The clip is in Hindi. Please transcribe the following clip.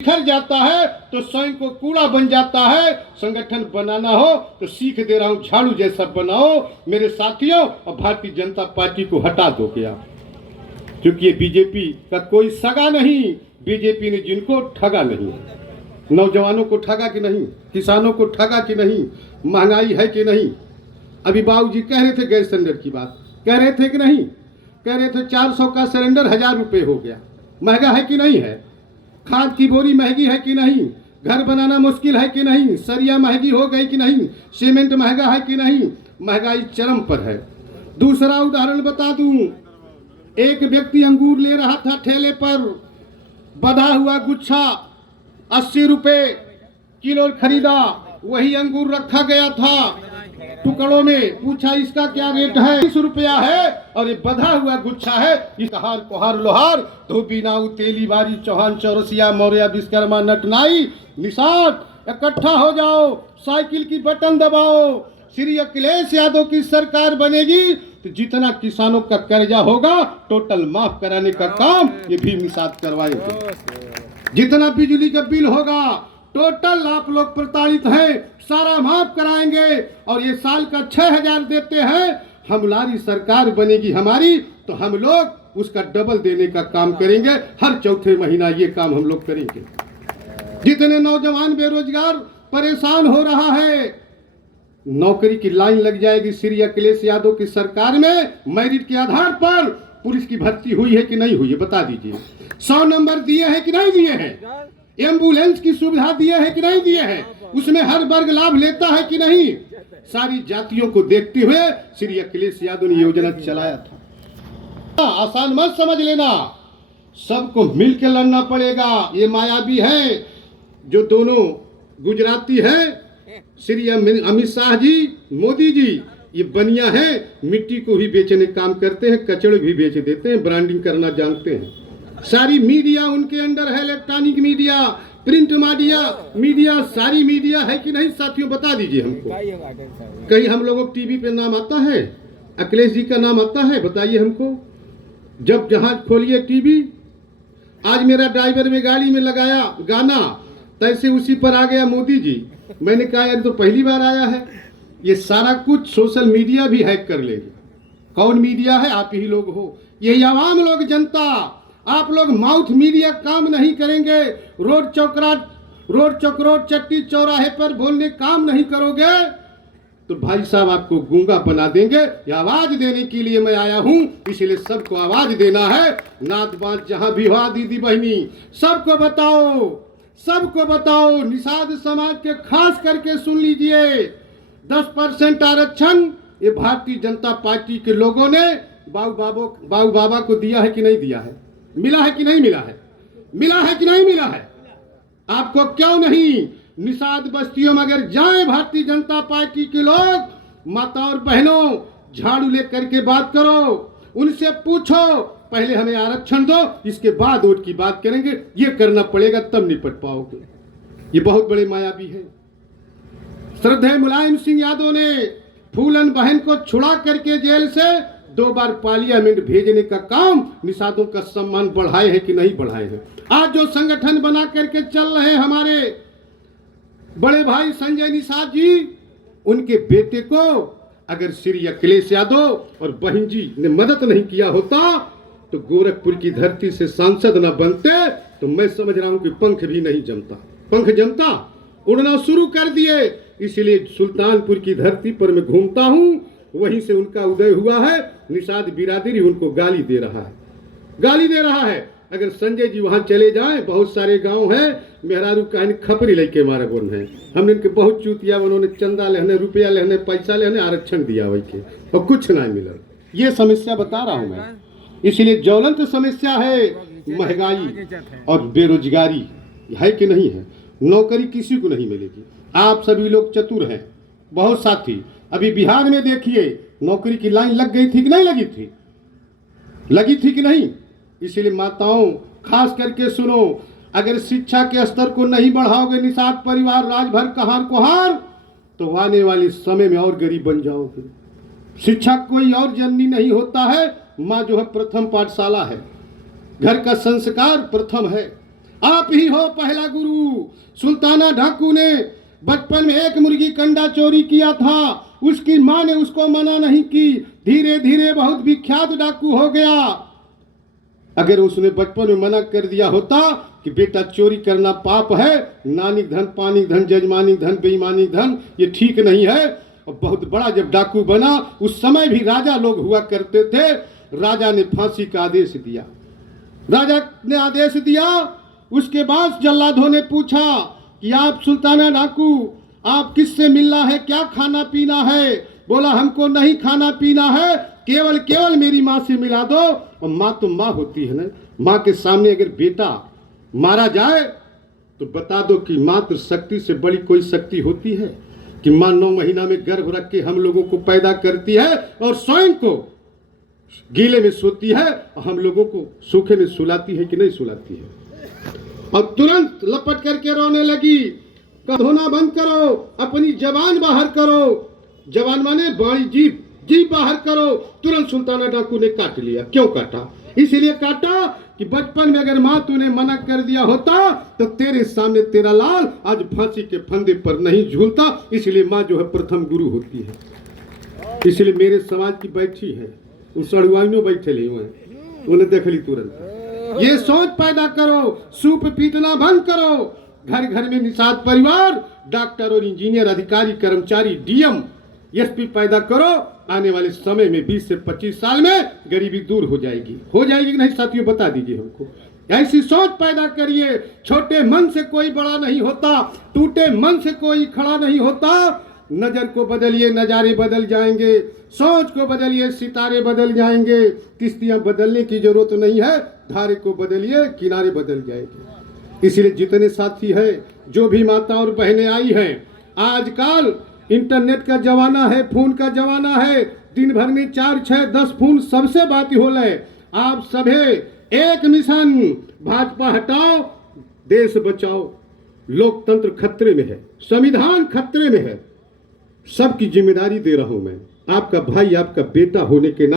बिखर जाता है तो स्वयं को कूड़ा बन जाता है। संगठन बनाना हो तो सीख दे रहा हूं, झाड़ू जैसा बनाओ मेरे साथियों, और भारतीय जनता पार्टी को हटा दोगे आप, क्योंकि ये बीजेपी का कोई सगा नहीं। बीजेपी ने जिनको ठगा नहीं, नौजवानों को ठगा कि नहीं, किसानों को ठगा कि नहीं, महंगाई है कि नहीं। अभी बाबूजी कह रहे थे गैस सिलेंडर की बात, कह रहे थे कि नहीं, कह रहे थे 400 का सिलेंडर 1000 रुपये हो गया। महंगा है कि नहीं है? खाद की बोरी महंगी है कि नहीं? घर बनाना मुश्किल है कि नहीं? सरिया महंगी हो गई कि नहीं? सीमेंट महंगा है कि नहीं? महंगाई चरम पर है। दूसरा उदाहरण बता दूं, एक व्यक्ति अंगूर ले रहा था ठेले पर, बधा हुआ गुच्छा 80 रुपए किलो खरीदा, वही अंगूर रखा गया था टुकड़ों में, पूछा इसका क्या रेट है, 20 रुपया है, और ये बधा हुआ गुच्छा है। इस हार कोहार लोहार धोबी नाऊ तेली बारी चौहान चौरसिया मौर्य विश्वकर्मा नटनाई निषाद इकट्ठा हो जाओ, साइकिल की बटन दबाओ, श्री अखिलेश यादव की सरकार बनेगी तो जितना किसानों का कर्जा होगा टोटल माफ कराने का काम ये भी निषाद करवाएंगे। जितना बिजली का बिल होगा टोटल आप लोग प्रताड़ित हैं, सारा माफ कराएंगे। और ये साल का 6000 देते हैं, हमारी सरकार बनेगी हमारी तो हम लोग उसका डबल देने का काम करेंगे। हर चौथे महीना ये काम हम लोग करेंगे। जितने नौजवान बेरोजगार परेशान हो रहा है, नौकरी की लाइन लग जाएगी श्री अखिलेश यादव की सरकार में। मेरिट के आधार पर पुलिस की भर्ती हुई है कि नहीं हुई है बता दीजिए। 100 नंबर दिए हैं कि नहीं दिए हैं? एम्बुलेंस की सुविधा दिए है कि नहीं दिए है? उसमें हर वर्ग लाभ लेता है कि नहीं? सारी जातियों को देखते हुए श्री अखिलेश यादव ने योजना चलाया था। आसान मत समझ लेना, सबको मिलकर लड़ना पड़ेगा। ये मायावी है जो दोनों गुजराती है, श्री अमित शाह जी, मोदी जी, ये बनिया है, मिट्टी को भी बेचने काम करते हैं, कचड़े भी बेच देते हैं, ब्रांडिंग करना जानते हैं। सारी मीडिया उनके अंडर है, इलेक्ट्रॉनिक मीडिया, प्रिंट मीडिया, सारी मीडिया है कि नहीं साथियों बता दीजिए हमको। कहीं हम लोगों को टीवी पे नाम आता है, अखिलेश जी का नाम आता है? बताइए हमको। जब जहां खोलिए टीवी, आज मेरा ड्राइवर में गाड़ी में लगाया गाना, तैसे उसी पर आ गया मोदी जी। मैंने कहा यार तो पहली बार आया है। ये सारा कुछ सोशल मीडिया भी हैक कर लेगी। कौन मीडिया है? आप ही लोग हो, यही आवाम लोग, जनता। आप लोग माउथ मीडिया काम नहीं करेंगे, रोड चौकरोट चट्टी चौराहे पर बोलने काम नहीं करोगे तो भाई साहब आपको गूंगा बना देंगे। ये आवाज देने के लिए मैं आया हूं, इसलिए सबको आवाज देना है। नात बात जहां भी हो दीदी बहनी, सबको बताओ। निषाद समाज के खास करके सुन लीजिए, 10% आरक्षण ये भारतीय जनता पार्टी के लोगों ने बाबू बाबा को दिया है कि नहीं दिया है? मिला है कि नहीं मिला है? मिला है कि नहीं मिला है? आपको क्यों नहीं? निषाद बस्तियों में अगर जाए भारतीय जनता पार्टी के लोग, माता और बहनों, झाड़ू लेकर के बात करो, उनसे पूछो पहले हमें आरक्षण दो, इसके बाद वोट की बात करेंगे। ये करना पड़ेगा तब निपट पाओगे। ये बहुत बड़े मायावी है। श्रद्धेय मुलायम सिंह यादव ने फूलन बहन को छुड़ा करके जेल से 2 बार पार्लियामेंट भेजने का काम, निषादों का सम्मान बढ़ाए है कि नहीं बढ़ाए है? आज जो संगठन बना करके चल रहे हैं हमारे बड़े भाई संजय निषाद जी, उनके बेटे को अगर श्री अखिलेश यादव और बहन जी ने मदद नहीं किया होता तो गोरखपुर की धरती से सांसद न बनते। तो मैं समझ रहा हूं कि पंख भी नहीं जमता, उड़ना शुरू कर दिए। इसलिए सुल्तानपुर की धरती पर मैं घूमता हूं, वहीं से उनका उदय हुआ है। निषाद बिरादरी उनको गाली दे रहा है। अगर संजय जी वहां चले जाएं, बहुत सारे गांव हैं, मेहरारू कहने खपरी लेके मारे बोल है, हमने इनके बहुत चूतिया, उन्होंने चंदा लेने, रुपया लेने, पैसा लेने, आरक्षण दिया वही के और कुछ नहीं मिला। ये समस्या बता रहा हूं मैं, इसलिए ज्वलंत समस्या है महंगाई और बेरोजगारी है कि नहीं है? नौकरी किसी को नहीं मिलेगी। आप सभी लोग चतुर हैं, बहुत साथी। अभी बिहार में देखिए, नौकरी की लाइन लग गई थी कि नहीं लगी थी? लगी थी कि नहीं? इसलिए माताओं खास करके सुनो, अगर शिक्षा के स्तर को नहीं बढ़ाओगे निषाद परिवार राजभर कहार कोहार, तो आने वाले समय में और गरीब बन जाओगे। शिक्षा कोई और जननी नहीं होता है, माँ जो है प्रथम पाठशाला है, घर का संस्कार प्रथम है। आप ही हो पहला गुरु। सुल्ताना डाकू ने बचपन में एक मुर्गी कंडा चोरी किया था, उसकी मां ने उसको मना नहीं की, धीरे धीरे बहुत विख्यात डाकू हो गया। अगर उसने बचपन में मना कर दिया होता कि बेटा चोरी करना पाप है, नानी धन, पानी धन, जजमानी धन, बेईमानी धन, ये ठीक नहीं है, और बहुत बड़ा जब डाकू बना, उस समय भी राजा लोग हुआ करते थे, राजा ने फांसी का आदेश दिया। राजा ने आदेश दिया, उसके बाद जल्लादों ने पूछा कि आप सुल्ताना डाकू, आप किससे मिलना है, क्या खाना पीना है? बोला हमको नहीं खाना पीना है, केवल मेरी माँ से मिला दो। और माँ तो माँ होती है ना, माँ के सामने अगर बेटा मारा जाए तो बता दो कि मात्र शक्ति से बड़ी कोई शक्ति होती है कि माँ 9 महीना में गर्भ रख के हम लोगों को पैदा करती है और स्वयं को गीले में सोती है और हम लोगों को सूखे में सुलाती है कि नहीं सुलाती है? और तुरंत लपट करके रोने लगी, धोना बंद करो, अपनी जबान बाहर करो। जबान माने बाई जीभ बाहर करो। तुरंत सुल्ताना डाकू ने काट लिया। क्यों काटा? इसलिए काटा कि बचपन में अगर माँ तूने मना कर दिया होता तो तेरे सामने तेरा लाल आज फांसी के फंदे पर नहीं झूलता। इसलिए माँ जो है प्रथम गुरु होती है। इसलिए मेरे समाज की बैठी है, उस अड़ुआइयों बैठे हुए हैं, उन्हें देख ली तुरंत। ये सोच पैदा करो, सूप पीटना बंद करो। घर घर में निषाद परिवार, डॉक्टर और इंजीनियर, अधिकारी, कर्मचारी, डीएम, एसपी पैदा करो। आने वाले समय में 20 से 25 साल में गरीबी दूर हो जाएगी कि नहीं साथियों? बता दीजिए हमको। ऐसी सोच पैदा करिए। छोटे मन से कोई बड़ा नहीं होता, टूटे मन से कोई खड़ा नहीं होता। नजर को बदलिए, नजारे बदल जाएंगे। सोच को बदलिए, सितारे बदल जाएंगे। किश्तियां बदलने की जरूरत नहीं है, धारे को बदलिए, किनारे बदल जाएंगे। इसलिए जितने साथी है, जो भी माता और बहनें आई हैं, आजकल इंटरनेट का जमाना है, फोन का जमाना है। दिन भर में 4, 6, 10 फोन सबसे बात हो रहे। आप सभी एक मिशन, भाजपा हटाओ, देश बचाओ। लोकतंत्र खतरे में है, संविधान खतरे में है। सबकी जिम्मेदारी दे रहा हूं मैं, आपका भाई, आपका बेटा होने के नाते।